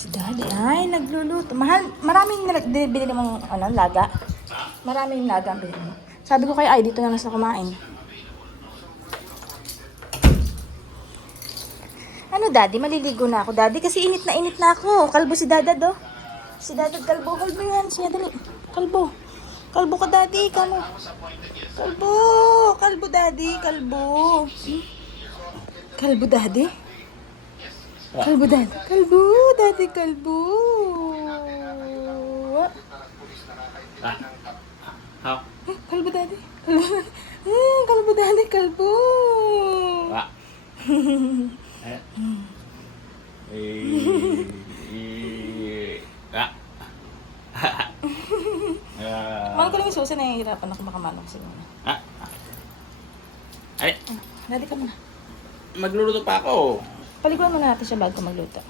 Si Daddy, ay, nagluluto. Mahal, maraming binili mong, laga. Maraming laga ang binili mo. Sabi ko kay ay, dito na lang sa kumain. Ano, Daddy? Maliligo na ako, Daddy. Kasi init na ako. Kalbo si Dadad, oh. Si Dadad, kalbo. Hold mo yan. Siya, dali. Kalbo. Kalbo ka, Daddy. Kalbo. Kalbo. Kalbo, Daddy. Kalbo. Kalbo, Daddy. Kalbo, Daddy. Kalbo, Daddy. Kalbo. Kalbo, Daddy. Kalbo. Kalbo, Daddy. Kalbo. Mahal ko lang yung susi, nahihirapan ako makamanok sa inyo. Ay, Daddy ka muna. magluluto pa ako. Paliguan muna natin siya bago magluto.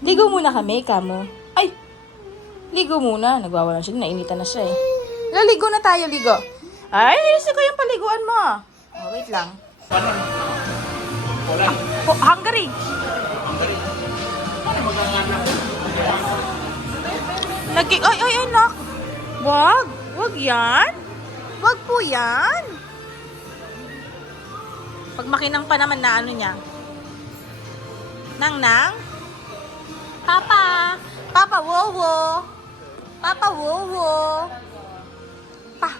Ligo muna kami, kamo. Ay! Ligo muna. Nagwawalan siya. Nainitan na siya eh. Laligo na tayo, ligo. Ay, nilisi ko yung paliguan mo. Oh, wait lang. Wala. Hungary. Ay, anak. Wag yan. Wag po yan. Pag makinang pa naman na ano niya. Nang? Papa! Papa, wowo! Papa, wowo! Pa!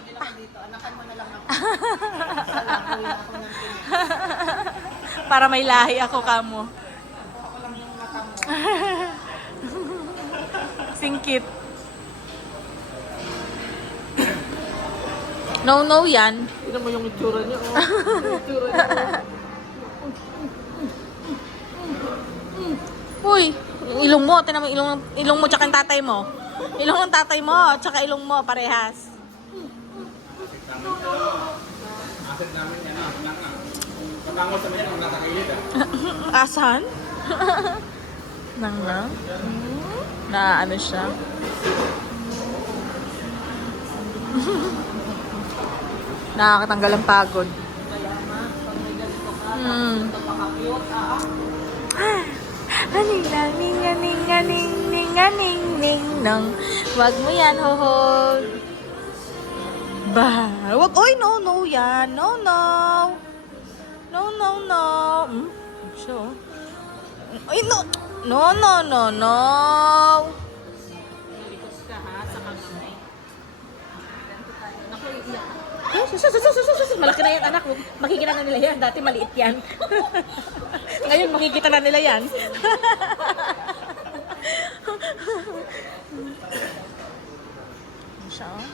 Para may lahi ako, kamo. Singkit. No, yan. Tignan mo yung itsura niya. Yung itsura niya. Uy, ilong mo. Tinan mo, ilong mo tsaka yung tatay mo. Ilong ng tatay mo, tsaka ilong mo, parehas. Asit namin yan. Patangol sa mga nakakailit. Asan? Nang? Na ano siya? Nakakatanggal ang pagod. Aning nang. Wag mo yan, hohol. Wag, oy, no yan. No. So, ay, no. No. Malaki na yan, anak. Makikita na nila yan. Dati maliit yan. Ngayon, makikita na nila yan. Siya, oh.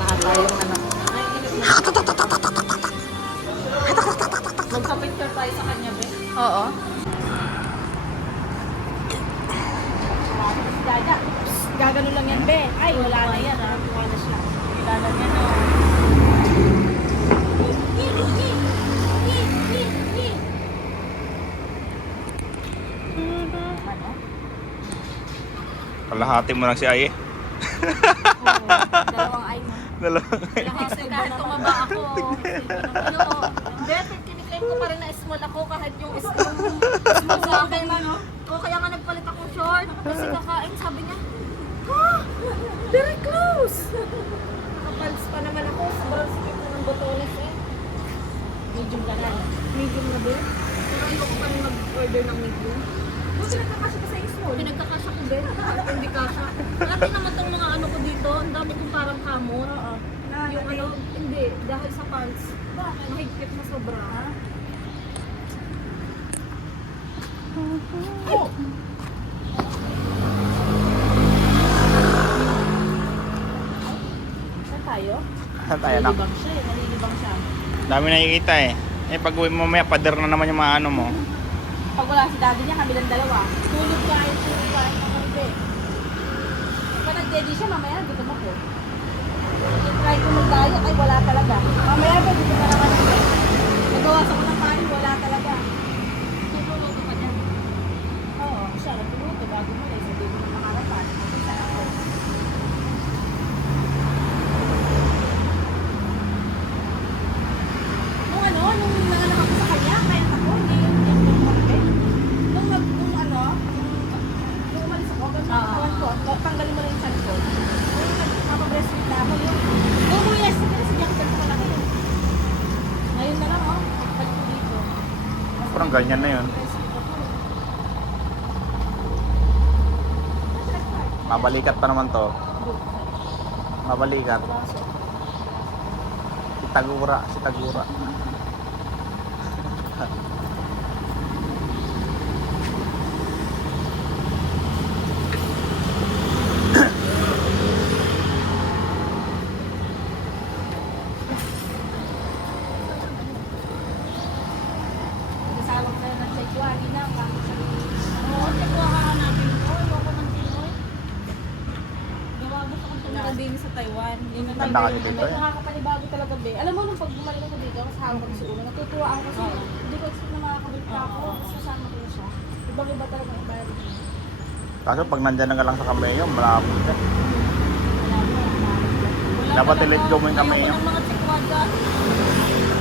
Nakatayong anak. Magpa-picture tayo sa kanya, be. Oo. Dada. Gagano lang yan, be. Ay, wala na yan, ha. Wala na siya. Wala na yan, ha. Kalahati mo lang si Aye. Dalawang ay mo. Dalawang ay. Kasi kahit tumaba ako, kiniklaim ko pa rin na small ako kahit yung small sa akin. O kaya nga nagpalit ako short. Kasi kakain, sabi niya, very close. Nakapalis pa naman ako. Sobrang sikip ko ng botones eh. Medium ka na. Medium na ba? Pero ayoko pa rin mag-order ng medium. Pinagkakasya ka sa small? Pinagkakasya ko din. Hindi kasya. Dati naman tong mga ano ko dito, ang dami kong parang kamot. Yung ano, hindi. Dahil sa pants. Mahigpit na sobra. Oh! Saan tayo? Saan tayo, nak? Nalilibang siya eh. Nalilibang siya. Dami nakikita eh. Pag uwi mo mamaya, pader na naman yung mga ano mo. Pag wala si daddy niya, kami lang dalawa. Tulog kahit hindi. Pag nag-daddy siya, mamaya dito mo ko. I-try ko mag-dayo, ay wala talaga. Mamaya ba, dito na naman ako. Nagawas ako ng panin, wala talaga. Tutuluto pa dyan. Oo, siya, nagtuluto. Bago mo lang, sabi mo na makarapan. Saan ako? Nung nanganak ako sa kanya, ganyan na yun. Mabalikat pa naman to. Mabalikat. Si Tagura. Kasawag na ng Taiwan, na bakit sabi. Oo, Taiwan ka natin. Oo, loko ng Pinoy. Gawa gusto kong tumira din sa Taiwan. Yun ang Ganda kasi dito eh. nakakapanibago talaga be. Alam mo nung pag bumalik ako dito, kasi hawak ko sa ulo, natutuwa ako kasi hindi ko expect na makakabalik pa ako. Kasi kasama ko siya. Ibang-iba talaga ang environment niya. Kaso pag nandyan na nga lang sa kameo, malapit ka. Dapat i-let go mo yung kameo. Ayoko ng mga Taiwan.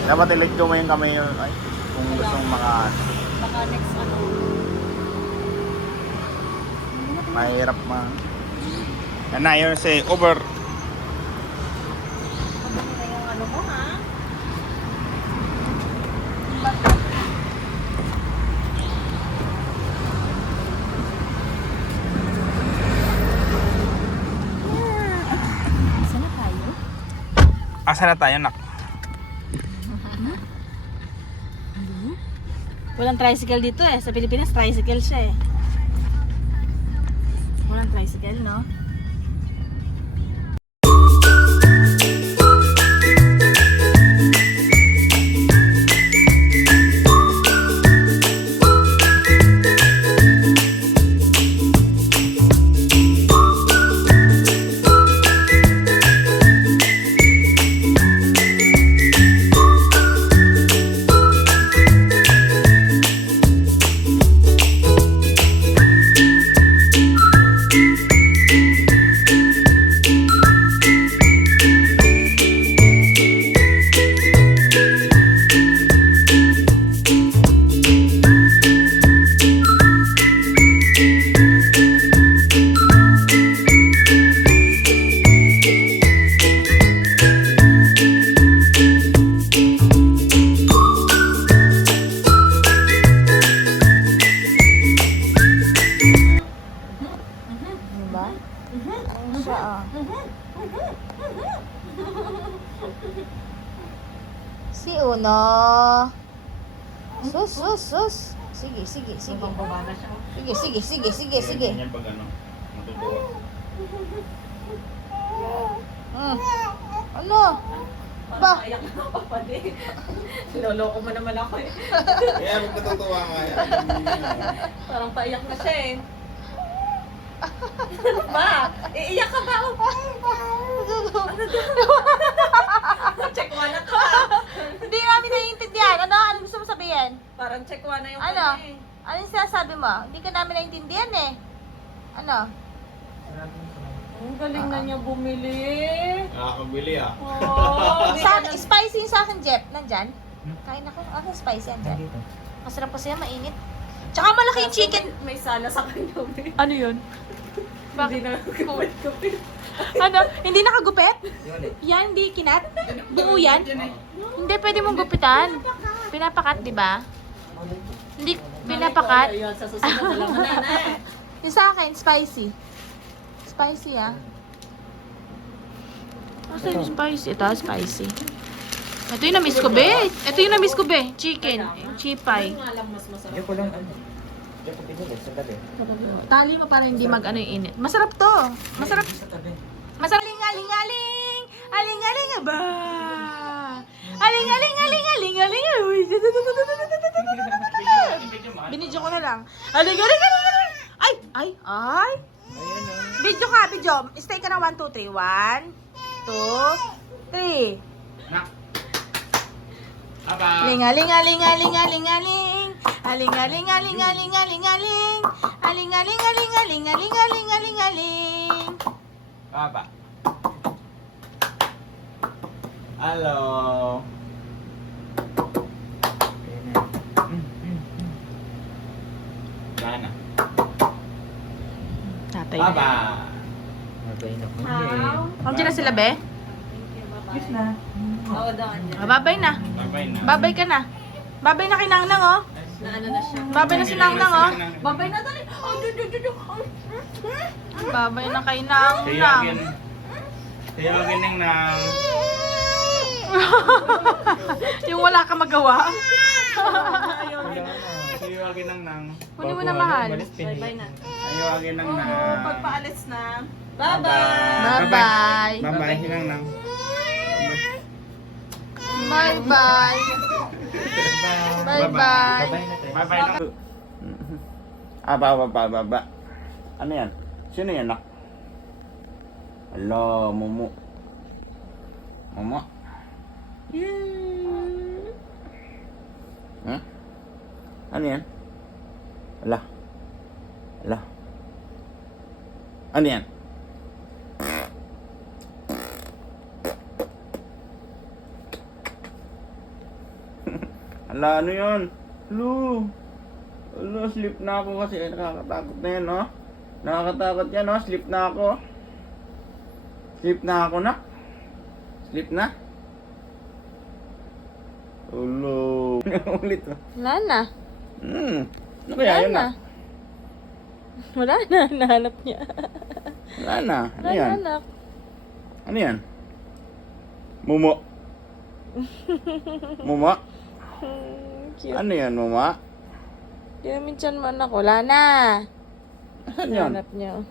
Dapat i-let go mo yung kameo. Ay, kung gusto mong Baka next ano. mahirap Yan na, yun si Uber. Ano na yung ano mo ha? Saan na tayo? Asa na tayo, nak? Walang tricycle dito eh. Sa Pilipinas, tricycle siya eh. Walang tricycle, no? Diba? Ano siya ah. Si Uno. Sus. Sige. Sige. Ganyan pag ano, matutuwa. Ano? Ba? Ayak na ako pa din. Loloko mo naman ako eh. Kaya pag natutuwa ka, Parang paiyak na siya eh. Ba? Iiyak ka ba? Check one na to ah. Hindi namin naiintindihan. Ano? Ano gusto mo sabihin? Parang check one na yung Ano? kanya eh. Ano yung sinasabi mo? Hindi ka namin naiintindihan eh. Ano? Ang galing na niya bumili. nakakabili ah. Oh, Spicy yung sa akin, Jeff. Nandyan? Kain ako. Ako spicy andyan. Masarap kasi yan, mainit. Tsaka malaki yung chicken. May sala sa kanya. eh. Ano yun? Hindi na kapit-kapit. Ano? Hindi nakagupit? Yan, hindi kinat? Buo yan? Hindi, pwede mong gupitan. Pinapakat, di ba? Hindi, pinapakat. Ayun, sa susunod na lang na. Yung sa akin, spicy. Spicy, ah. Asa yung spicy? Ito, spicy. Ito yung na-miss ko, be. Ito yung na-miss ko, be. Chicken. Chipay. Ano nga lang mas masarap. Diyan ko lang ano. Diyan ko pinili sa gabi. Tali mo para hindi mag-ano yung init. Masarap to. Masarap. Sa tabi. Masarap. Aling-aling. Aling-aling ba? Aling-aling. Uy. Binidyo ko na lang. Aling-aling. Ay. Ayan o. Video ka, video. Stay ka na 1, 2, 3. 1, 2, 3. Nak. Aba. Aling-aling. Baba. Hello. Sana. Tatay. Baba. Mabay na ko. How? Nandiyan na sila, be? Yes na. Oo, daan niya. Babay na. Babay na. Babay ka na. Babay na kinangnang, oh. Yes. Na ano na siya. Babay na si Nang Nang, oh. Babay na dali. Babay na kay Nang Nang. Tiyagin. Tiyagin ng nang. Yung wala ka magawa. Tiyagin ng nang. Kunin mo na, mahal. Bye-bye na. Tiyagin ng nang. Pagpaalis na. Bye-bye. Bye-bye. Bye-bye, hinang nang. Bye-bye. Bye-bye. Babay na tayo. Bye-bye nang. Baba. Ano yan? Sino yan, nak? Hello, Momo. Momo? Huh? Ano yan? Ala. Ano yan? Ala, ano yan? Hello, sleep na ako kasi nakakatakot na yan, no? Nakakatakot yan, no? Sleep na ako. Sleep na ako, nak. Sleep na? Hello. Ulit, oh. Wala na. Ano kaya Wala yun, na. nak? Wala na. Nahanap niya. Wala na. Ano Wala yan? na. Ano yan? Momo. Momo? Cute. Ano yan, Momo? Kinaminsan mo anak. Wala na. Ano yan? Nahanap niya.